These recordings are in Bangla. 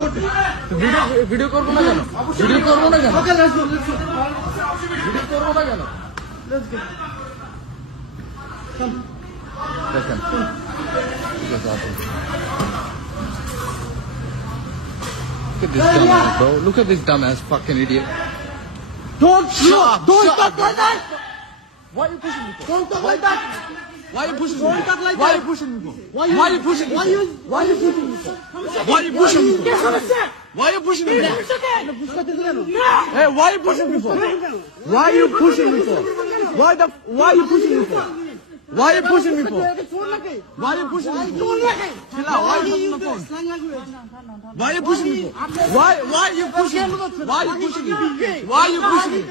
ভিডিও করবো না কেন? ভিডিও করবো না কেন? ভিডিও করবো না কেন? দেখেন Look at this dumbass, bro. Look at this dumbass fucking idiot. Don't talk like that. Why are you pushing me? Don't talk like that. Why are you pushing me? Don't talk like Why are that. you pushing me? Why you pushing me? Why you pushing me? Why are you pushing me? Why Why are you pushing me? Hey, Why are you pushing me for? Why are you pushing me for? Why are you pushing me for? Why are you pushing me for? Why are you pushing me for? Chill out. Why are you pushing the phone? Why are you pushing me for? Why are you pushing me? Why are you pushing me? Why are you pushing me?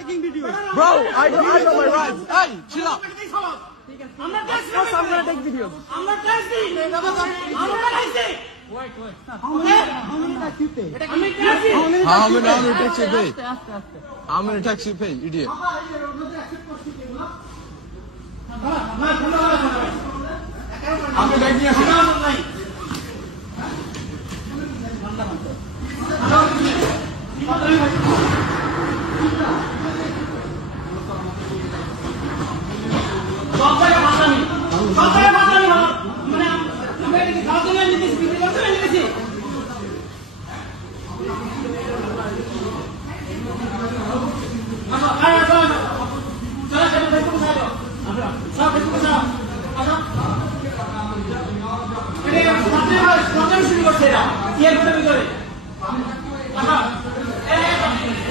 Bro, I know my rights. Hey, chill out. I'm gonna take video. I'm not texting. Wait. How many tax you pay? How many tax you pay? How many tax you pay, idiot? I'm going to take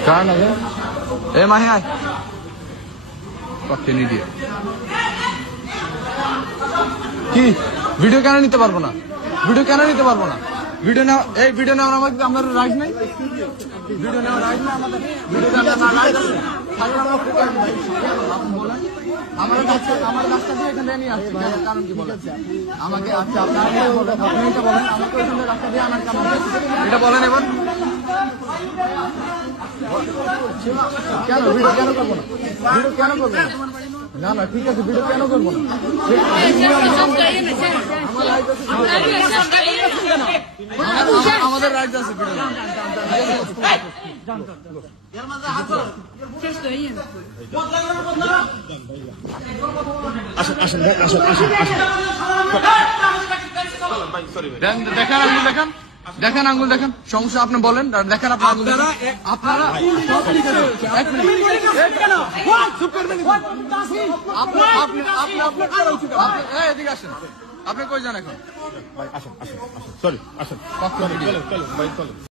Kaya na yan? Mahi. Fucking idiot. কি ভিডিও কেন নিতে পারবো না? ভিডিও কেন নিতে পারবো না? ভিডিও নেওয়ার আমাদের রাইট নাই। ভিডিও নেওয়ার রাইট না আমাদের। ভিডিও নেওয়ার রাইট আছে। তাহলে আমরা আমার রাস্তা দিয়ে এখানে নিয়ে আসছি। কারণ কি বলেন? আমাকে আচ্ছা আপনারা বলেন, আপনি এটা বলেন, আমাকে ওইখানে রাস্তা দিয়ে আনার কারণ এটা বলেন এবার। কেন ভিডিও কেন করবো না? ভিডিও কেন করবো না? না ঠিক আছে, ভিডিও কেন করবো না? আমাদের রাইট আছে ভিডিও। দেখেন আঙ্গুল দেখেন, সমস্যা আপনি বলেন, দেখেন আপনার আঙ্গুল আপনারা এদিকে আসেন। আপনি কই যান এখন?